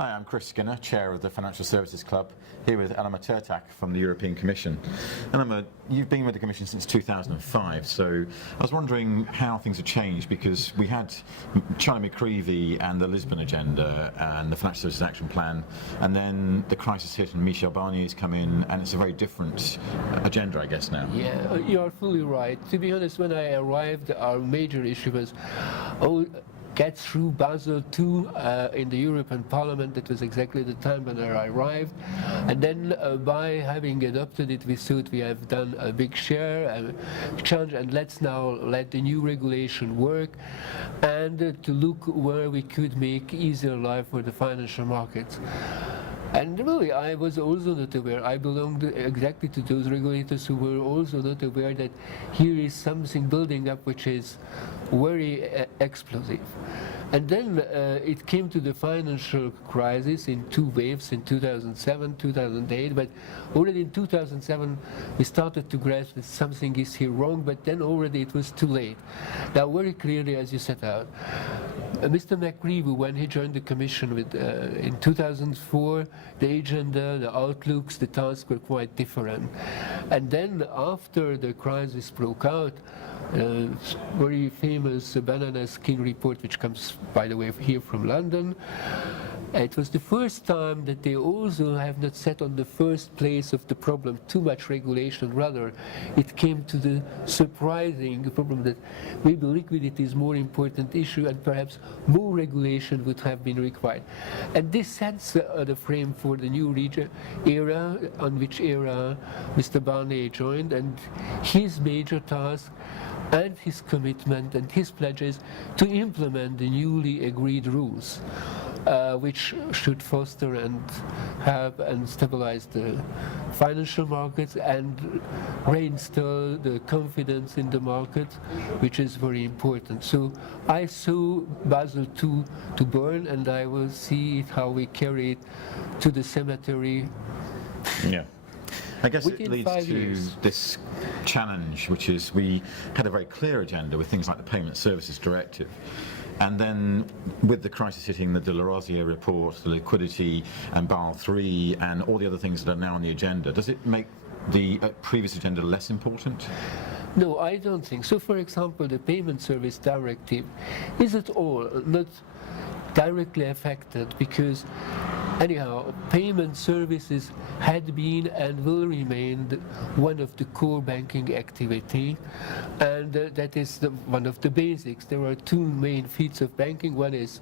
Hi, I'm Chris Skinner, Chair of the Financial Services Club, here with Elemer Tertak from the European Commission. Elemer, you've been with the Commission since 2005, so I was wondering how things have changed, because we had Charlie McCreevy and the Lisbon Agenda and the Financial Services Action Plan, and then the crisis hit and Michel Barnier's come in, and it's a very different agenda, I guess, now. Yeah, you're fully right. To be honest, when I arrived, our major issue was get through Basel II in the European Parliament. That was exactly the time when I arrived. And then by having adopted it, we thought we have done a big challenge, and let's now let the new regulation work and to look where we could make easier life for the financial markets. And really, I was also not aware, I belonged exactly to those regulators who were also not aware that here is something building up which is very explosive. And then it came to the financial crisis in two waves, in 2007, 2008, but already in 2007 we started to grasp that something is here wrong, but then already it was too late. Now, very clearly, as you set out, Mr. McCreevy, when he joined the Commission in 2004, the agenda, the outlooks, the tasks were quite different. And then after the crisis broke out, very famous banana skin report, which comes, by the way, here from London, it was the first time that they also have not set on the first place of the problem too much regulation. Rather, it came to the surprising problem that maybe liquidity is more important issue and perhaps more regulation would have been required. And this sets the frame for the new era, on which era Mr. Barnier joined, and his major task and his commitment and his pledges to implement the newly agreed rules, which should foster and have and stabilize the financial markets and reinstall the confidence in the market, which is very important. So I saw Basel II to burn, and I will see how we carry it to the cemetery. Yeah. I guess it Within leads 5 to years. this challenge, which is we had a very clear agenda with things like the Payment Services Directive. And then with the crisis hitting, the de Larosière report, the liquidity and Basel III and all the other things that are now on the agenda, does it make the previous agenda less important? No, I don't think so. For example, the Payment Service Directive is at all not directly affected, because anyhow, payment services had been and will remain one of the core banking activity, and that is one of the basics. There are two main feats of banking. One is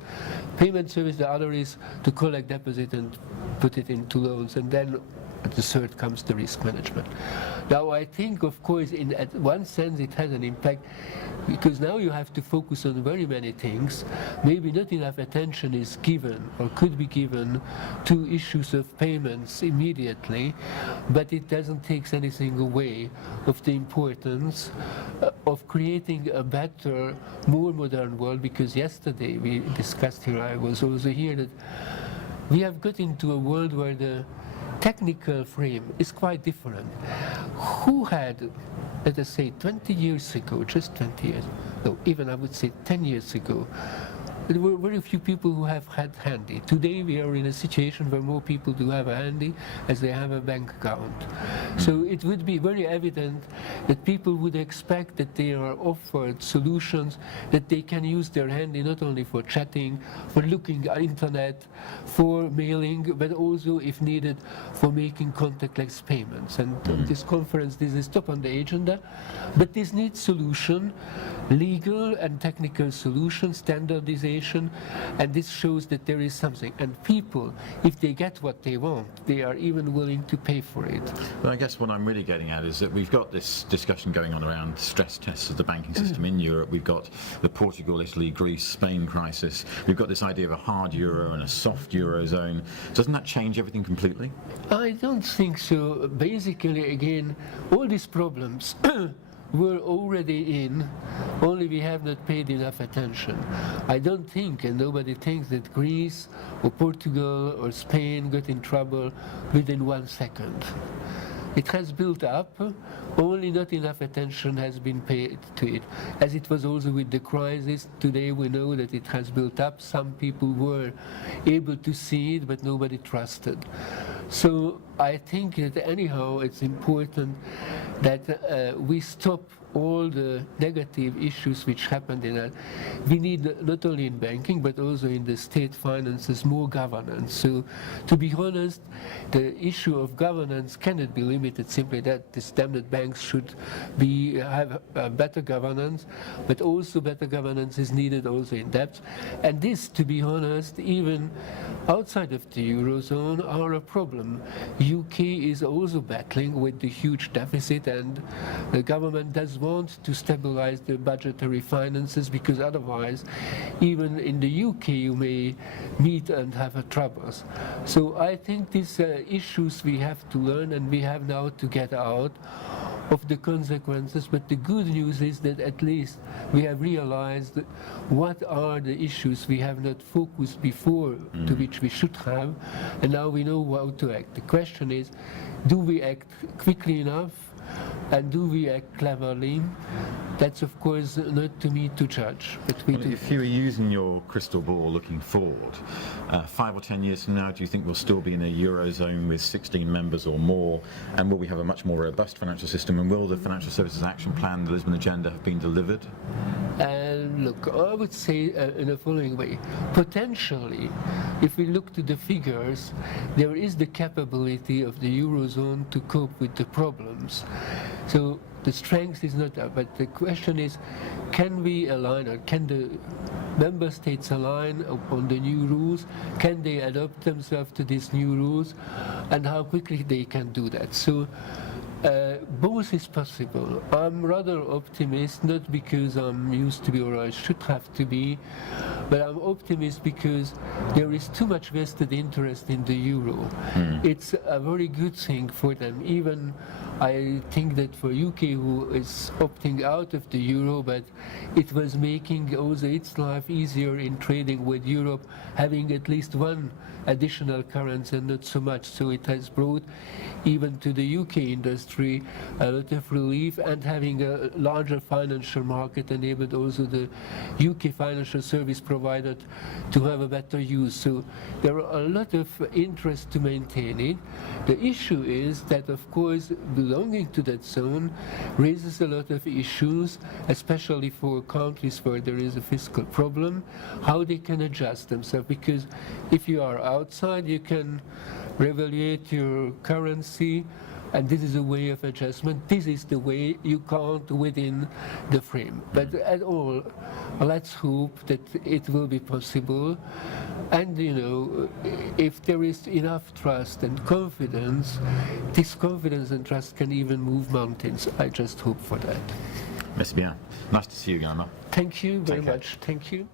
payment service, the other is to collect deposit and put it into loans, and then at the third comes the risk management. Now, I think, of course, at one sense it has an impact, because now you have to focus on very many things. Maybe not enough attention is given or could be given to issues of payments immediately, but it doesn't take anything away of the importance of creating a better, more modern world, because yesterday we discussed here, I was also here, that we have got into a world where the technical frame is quite different. Who had, let us say, 20 years ago, just 20 years, no, even I would say 10 years ago, there were very few people who have had handy. Today we are in a situation where more people do have a handy as they have a bank account. So it would be very evident that people would expect that they are offered solutions that they can use their handy not only for chatting, for looking at internet, for mailing, but also, if needed, for making contactless payments. And on this conference, this is top on the agenda, but this needs solution, legal and technical solution, standardization, and this shows that there is something. And people, if they get what they want, they are even willing to pay for it. Well, I guess what I'm really getting at is that we've got this discussion going on around stress tests of the banking system in Europe. We've got the Portugal, Italy, Greece, Spain crisis. We've got this idea of a hard euro and a soft eurozone. Doesn't that change everything completely? I don't think so. Basically, again, all these problems were already in, only we have not paid enough attention. I don't think, and nobody thinks, that Greece or Portugal or Spain got in trouble within 1 second. It has built up, only not enough attention has been paid to it. As it was also with the crisis, today we know that it has built up. Some people were able to see it, but nobody trusted. So I think that anyhow it's important that we stop all the negative issues which happened in that. We need not only in banking but also in the state finances more governance. So to be honest, the issue of governance cannot be limited simply that the standard banks should have better governance, but also better governance is needed also in debt. And this, to be honest, even outside of the Eurozone are a problem. UK is also battling with the huge deficit, and the government does want to stabilize the budgetary finances, because otherwise even in the UK you may meet and have troubles. So I think these issues we have to learn, and we have now to get out of the consequences. But the good news is that at least we have realized what are the issues we have not focused before, to which we should have, and now we know how to act. The question is, do we act quickly enough, and do we act cleverly? That's of course not to me to judge. But if you were using your crystal ball looking forward, 5 or 10 years from now, do you think we'll still be in a Eurozone with 16 members or more? And will we have a much more robust financial system? And will the Financial Services Action Plan, the Lisbon Agenda, have been delivered? Look, I would say in the following way. Potentially, if we look to the figures, there is the capability of the Eurozone to cope with the problems. So the strength is not there, but the question is, can we align, or can the member states align on the new rules? Can they adapt themselves to these new rules, and how quickly they can do that? So both is possible. I'm rather optimist, not because I'm used to be or I should have to be, but I'm optimist because there is too much vested interest in the euro. It's a very good thing for them. Even I think that for UK, who is opting out of the euro, but it was making also its life easier in trading with Europe, having at least one additional currency and not so much. So it has brought even to the UK industry a lot of relief, and having a larger financial market enabled also the UK financial service provider to have a better use. So there are a lot of interest to maintain it. The issue is that, of course, belonging to that zone raises a lot of issues, especially for countries where there is a fiscal problem, how they can adjust themselves. Because if you are outside, you can revaluate your currency, and this is a way of adjustment. This is the way you count within the frame. But at all, let's hope that it will be possible. And you know, if there is enough trust and confidence, this confidence and trust can even move mountains. I just hope for that. Merci bien. Nice to see you again, Elemer. Thank you very Take care. much. Thank you.